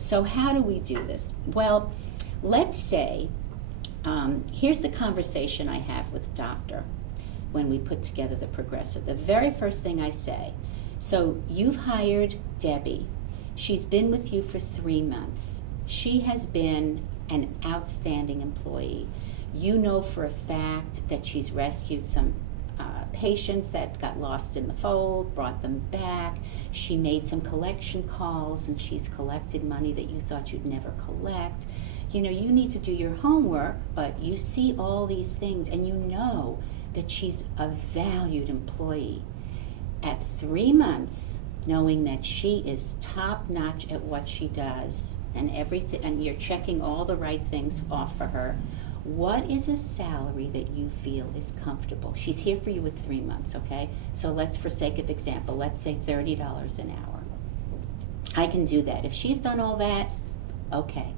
So how do we do this? Well, let's say, here's the conversation I have with doctor when we put together the progressive. The very first thing I say, so you've hired Debbie. She's been with you for 3 months. She has been an outstanding employee. You know for a fact that she's rescued some patients that got lost in the fold, brought them back. She made some collection calls, and she's collected money that you thought you'd never collect. You know, you need to do your homework, but you see all these things, and you know that she's a valued employee. At 3 months, knowing that she is top-notch at what she does, and everything, and you're checking all the right things off for her, what is a salary that you feel is comfortable? She's here for you with 3 months, okay? So let's, for sake of example, let's say $30 an hour. I can do that. If she's done all that, okay,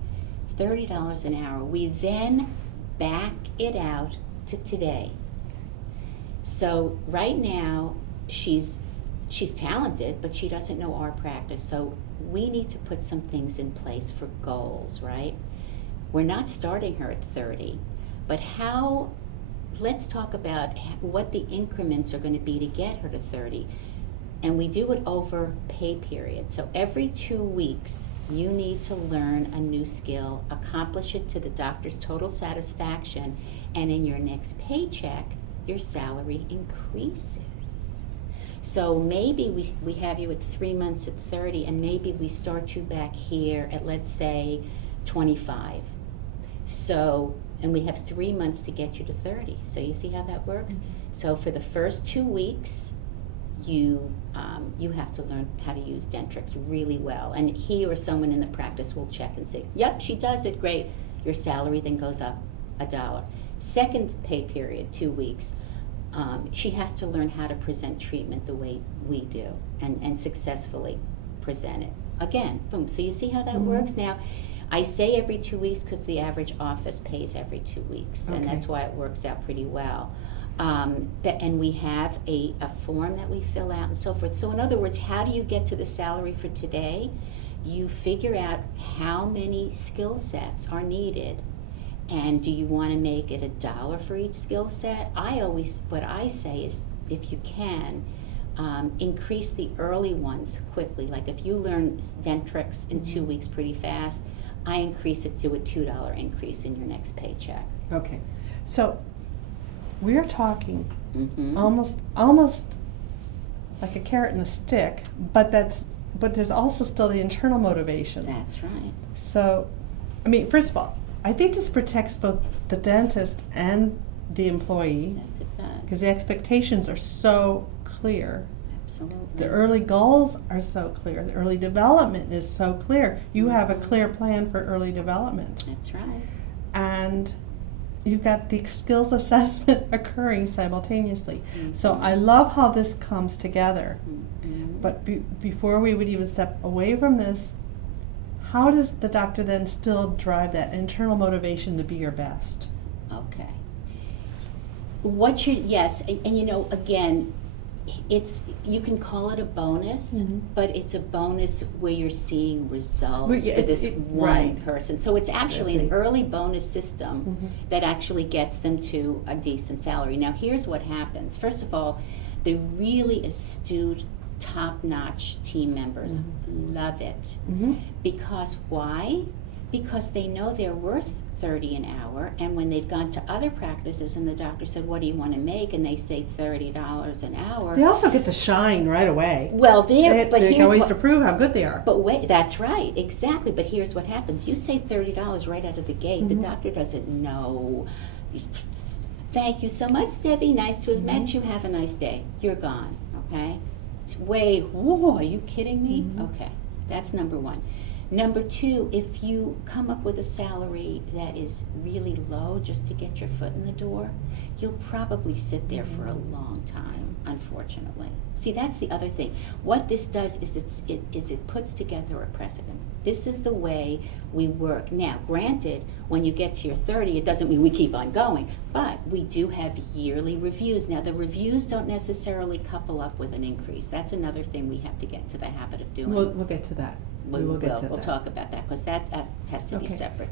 $30 an hour. We then back it out to today. So right now, she's talented, but she doesn't know our practice. So we need to put some things in place for goals, right? We're not starting her at 30, but let's talk about what the increments are going to be to get her to 30. And we do it over pay period. So every 2 weeks, you need to learn a new skill, accomplish it to the doctor's total satisfaction, and in your next paycheck, your salary increases. So maybe we have you at 3 months at 30, and maybe we start you back here at, let's say, 25. So, and we have 3 months to get you to 30. So you see how that works? Mm-hmm. So for the first 2 weeks, you have to learn how to use Dentrix really well. And he or someone in the practice will check and say, yep, she does it, great. Your salary then goes up $1. Second pay period, 2 weeks, she has to learn how to present treatment the way we do and successfully present it. Again, boom. So you see how that works? Now, I say every 2 weeks because the average office pays every 2 weeks, and that's why it works out pretty well. And we have a form that we fill out and so forth. So in other words, how do you get to the salary for today? You figure out how many skill sets are needed, and do you want to make it $1 for each skill set? What I say is, if you can, increase the early ones quickly. Like if you learn Dentrix in 2 weeks pretty fast, I increase it to a $2 increase in your next paycheck. Okay, so we're talking almost like a carrot and a stick, but there's also still the internal motivation. That's right. So, I mean, first of all, I think this protects both the dentist and the employee. Yes, it does. Because the expectations are so clear. Absolutely. The early goals are so clear. The early development is so clear. You have a clear plan for early development. That's right. And you've got the skills assessment occurring simultaneously. So I love how this comes together. But before we would even step away from this, how does the doctor then still drive that internal motivation to be your best? Okay. Yes, and you know, again, you can call it a bonus, but it's a bonus where you're seeing results for this one person. So it's actually an early bonus system that actually gets them to a decent salary. Now here's what happens. First of all, the really astute, top-notch team members love it. Because why? Because they know they're worth $30 an hour, and when they've gone to other practices and the doctor said, what do you want to make, and they say $30 an hour, they also get to shine right away. Well, they can always to prove how good they are. But wait, that's right, exactly. But here's what happens: you say $30 right out of the gate. The doctor doesn't know. Thank you so much, Debbie. Nice to have met you. Have a nice day. You're gone. Okay. Whoa, are you kidding me? Okay, that's number one. Number two, if you come up with a salary that is really low just to get your foot in the door, you'll probably sit there for a long time, unfortunately. See, that's the other thing. What this does is it puts together a precedent. This is the way we work. Now, granted, when you get to your 30, it doesn't mean we keep on going, but we do have yearly reviews. Now, the reviews don't necessarily couple up with an increase. That's another thing we have to get into the habit of doing. We'll get to that. We will get to We'll that. talk about that because that has to be Okay. separate.